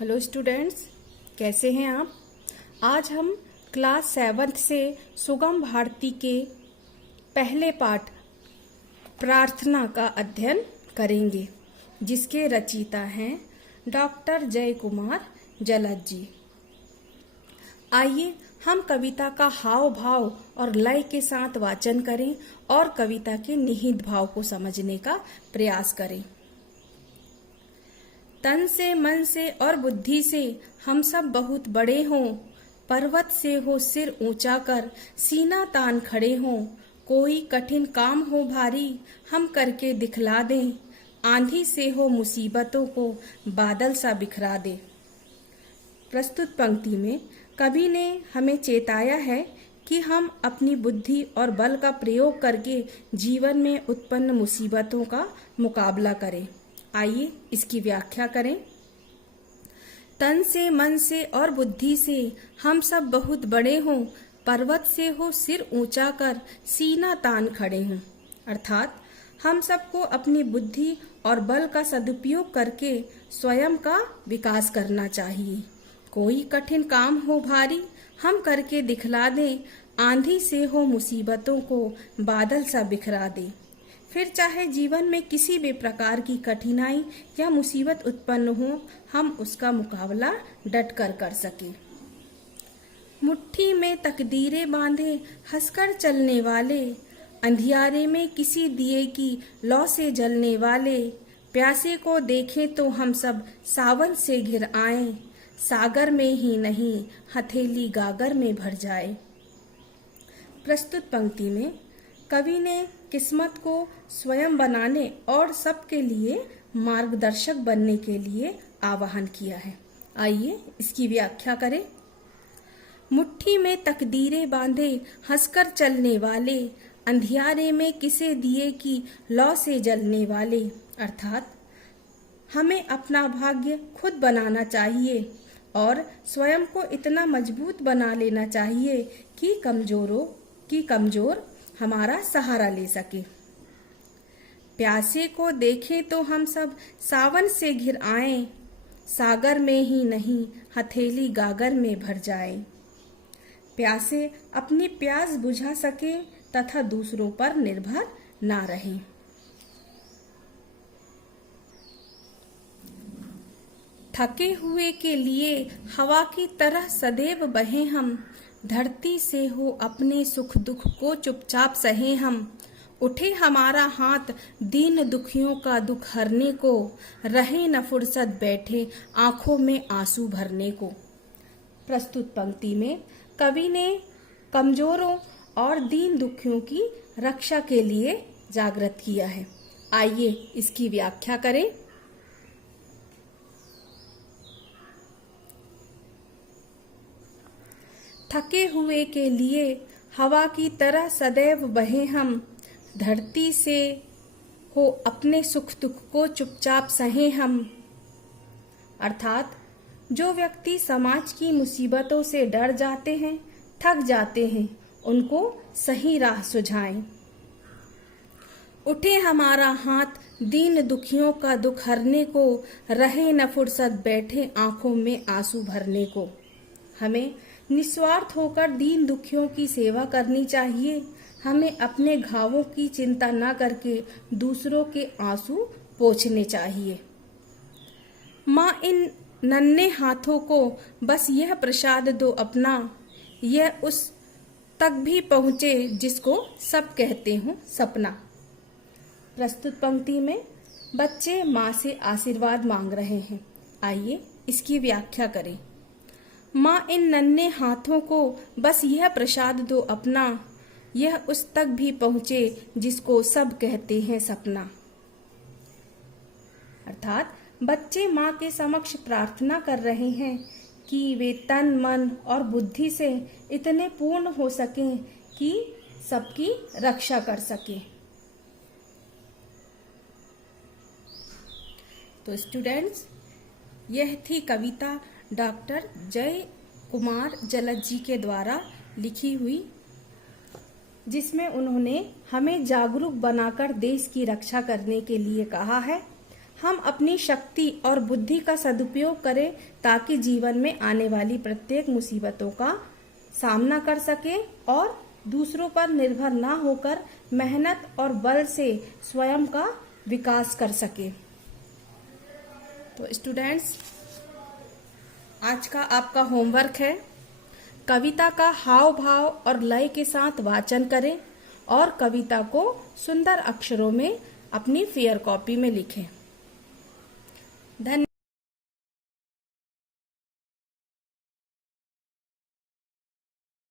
Hello students, कैसे हैं आप। आज हम क्लास 7th से सुगम भारती के पहले पाठ प्रार्थना का अध्ययन करेंगे, जिसके रचयिता हैं डॉक्टर जय कुमार जलद जी। आइए हम कविता का हाव भाव और लय के साथ वाचन करें और कविता के निहित भाव को समझने का प्रयास करें। तन से, मन से और बुद्धि से हम सब बहुत बड़े हों, पर्वत से हो सिर ऊंचा कर सीना तान खड़े हों। कोई कठिन काम हो भारी हम करके दिखला दें, आंधी से हो मुसीबतों को बादल सा बिखरा दे। प्रस्तुत पंक्ति में कवि ने हमें चेताया है कि हम अपनी बुद्धि और बल का प्रयोग करके जीवन में उत्पन्न मुसीबतों का मुकाबला करें। आइए इसकी व्याख्या करें। तन से, मन से और बुद्धि से हम सब बहुत बड़े हों, पर्वत से हो सिर ऊंचा कर सीना तान खड़े हों। अर्थात हम सबको अपनी बुद्धि और बल का सदुपयोग करके स्वयं का विकास करना चाहिए। कोई कठिन काम हो भारी हम करके दिखला दें, आंधी से हो मुसीबतों को बादल सा बिखरा दे। फिर चाहे जीवन में किसी भी प्रकार की कठिनाई या मुसीबत उत्पन्न हो, हम उसका मुकाबला डट कर सके। मुट्ठी में तकदीरें बांधे हंसकर चलने वाले, अंधियारे में किसी दिए की लौ से जलने वाले। प्यासे को देखें तो हम सब सावन से घिर आए, सागर में ही नहीं हथेली गागर में भर जाए। प्रस्तुत पंक्ति में कवि ने किस्मत को स्वयं बनाने और सबके लिए मार्गदर्शक बनने के लिए आह्वान किया है। आइए इसकी व्याख्या करें। मुट्ठी में तकदीरें बांधे हंसकर चलने वाले, अंधियारे में किसे दिए की लौ से जलने वाले। अर्थात हमें अपना भाग्य खुद बनाना चाहिए और स्वयं को इतना मजबूत बना लेना चाहिए कि कमजोर हमारा सहारा ले सके। प्यासे को देखें तो हम सब सावन से घिर आए, सागर में ही नहीं हथेली गागर में भर जाए। प्यासे अपनी प्यास बुझा सके तथा दूसरों पर निर्भर ना रहें। थके हुए के लिए हवा की तरह सदैव बहे हम, धरती से हो अपने सुख दुख को चुपचाप सहे हम। उठे हमारा हाथ दीन दुखियों का दुख हरने को, रहे न फुर्सत बैठे आंखों में आंसू भरने को। प्रस्तुत पंक्ति में कवि ने कमजोरों और दीन दुखियों की रक्षा के लिए जागृत किया है। आइए इसकी व्याख्या करें। थके हुए के लिए हवा की तरह सदैव बहे हम, धरती से हो अपने सुख दुख को चुपचाप सहे हम। अर्थात जो व्यक्ति समाज की मुसीबतों से डर जाते हैं, थक जाते हैं, उनको सही राह सुझाएं। उठे हमारा हाथ दीन दुखियों का दुख हरने को, रहे न फुर्सत बैठे आंखों में आंसू भरने को। हमें निस्वार्थ होकर दीन दुखियों की सेवा करनी चाहिए। हमें अपने घावों की चिंता न करके दूसरों के आंसू पोंछने चाहिए। माँ इन नन्हे हाथों को बस यह प्रसाद दो अपना, यह उस तक भी पहुँचे जिसको सब कहते हो सपना। प्रस्तुत पंक्ति में बच्चे माँ से आशीर्वाद मांग रहे हैं। आइए इसकी व्याख्या करें। माँ इन नन्हे हाथों को बस यह प्रसाद दो अपना, यह उस तक भी पहुँचे जिसको सब कहते हैं सपना। अर्थात बच्चे माँ के समक्ष प्रार्थना कर रहे हैं कि वे तन मन और बुद्धि से इतने पूर्ण हो सकें कि सबकी रक्षा कर सकें। तो स्टूडेंट्स, यह थी कविता डॉक्टर जय कुमार जलद जी के द्वारा लिखी हुई, जिसमें उन्होंने हमें जागरूक बनाकर देश की रक्षा करने के लिए कहा है। हम अपनी शक्ति और बुद्धि का सदुपयोग करें ताकि जीवन में आने वाली प्रत्येक मुसीबतों का सामना कर सकें और दूसरों पर निर्भर ना होकर मेहनत और बल से स्वयं का विकास कर सके। तो स्टूडेंट्स, आज का आपका होमवर्क है, कविता का हाव भाव और लय के साथ वाचन करें और कविता को सुंदर अक्षरों में अपनी फेयर कॉपी में लिखें। धन्यवाद।